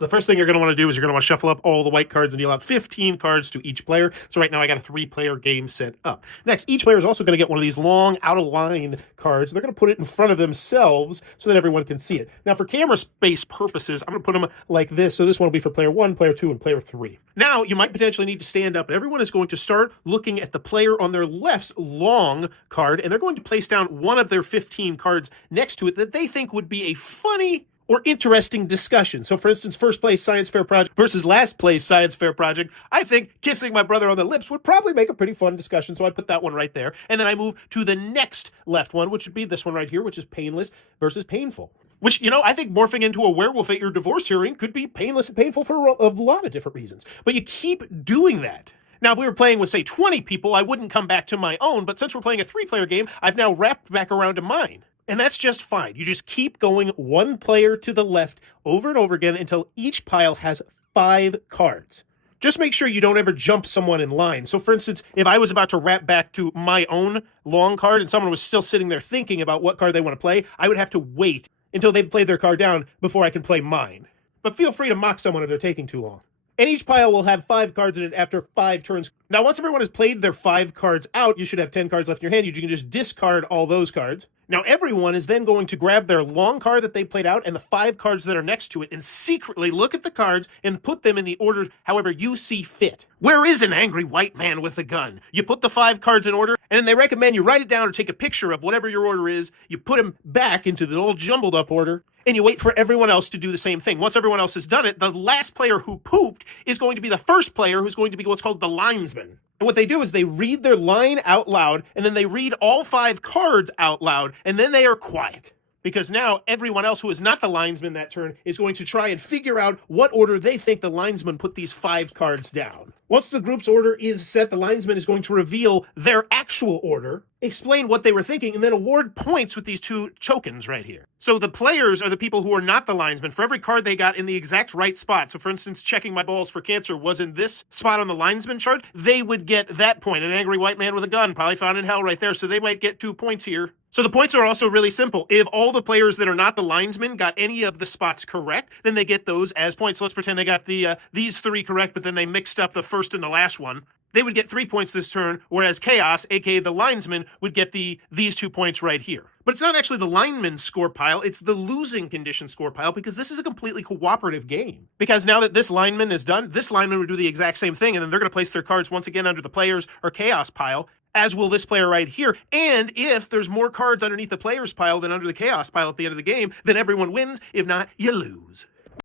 The first thing you're going to want to do is you're going to want to shuffle up all the white cards and deal out 15 cards to each player. So right now I got a 3-player game set up. Next, each player is also going to get one of these long out-of-line cards. They're going to put it in front of themselves so that everyone can see it. Now for camera space purposes, I'm going to put them like this. So this one will be for player 1, player 2, and player 3. Now you might potentially need to stand up, but everyone is going to start looking at the player on their left's long card, and they're going to place down one of their 15 cards next to it that they think would be a funny or interesting discussion. So for instance, first place Science Fair Project versus last place Science Fair Project. I think kissing my brother on the lips would probably make a pretty fun discussion, so I put that one right there. And then I move to the next left one, which would be this one right here, which is painless versus painful. Which, I think morphing into a werewolf at your divorce hearing could be painless and painful for a lot of different reasons. But you keep doing that. Now, if we were playing with, say, 20 people, I wouldn't come back to my own, but since we're playing a 3-player game, I've now wrapped back around to mine. And that's just fine. You just keep going one player to the left over and over again until each pile has 5 cards. Just make sure you don't ever jump someone in line. So for instance, if I was about to wrap back to my own long card and someone was still sitting there thinking about what card they want to play, I would have to wait until they've played their card down before I can play mine. But feel free to mock someone if they're taking too long. And each pile will have 5 cards in it after 5 turns. Now, once everyone has played their 5 cards out, you should have 10 cards left in your hand. You can just discard all those cards. Now, everyone is then going to grab their long card that they played out and the 5 cards that are next to it and secretly look at the cards and put them in the order however you see fit. Where is an angry white man with a gun? You put the 5 cards in order, and then they recommend you write it down or take a picture of whatever your order is. You put them back into the old jumbled up order, and you wait for everyone else to do the same thing. Once everyone else has done it, the last player who pooped is going to be the first player who's going to be what's called the linesman. And what they do is they read their line out loud, and then they read all 5 cards out loud, and then they are quiet. Because now everyone else who is not the linesman that turn is going to try and figure out what order they think the linesman put these 5 cards down. Once the group's order is set, the linesman is going to reveal their actual order, explain what they were thinking, and then award points with these 2 tokens right here. So the players are the people who are not the linesman. For every card they got in the exact right spot, so for instance, checking my balls for cancer was in this spot on the linesman chart, they would get that point. An angry white man with a gun, probably found in hell right there, so they might get 2 points here. So the points are also really simple. If all the players that are not the linesman got any of the spots correct, then they get those as points. So let's pretend they got these 3 correct, but then they mixed up the first and the last one. They would get 3 points this turn, whereas Chaos, aka the linesman, would get these 2 points right here. But it's not actually the lineman's score pile, it's the losing condition score pile, because this is a completely cooperative game. Because now that this lineman is done, this lineman would do the exact same thing, and then they're going to place their cards once again under the players or Chaos pile, as will this player right here. And if there's more cards underneath the players pile than under the Chaos pile at the end of the game, then everyone wins. If not, you lose.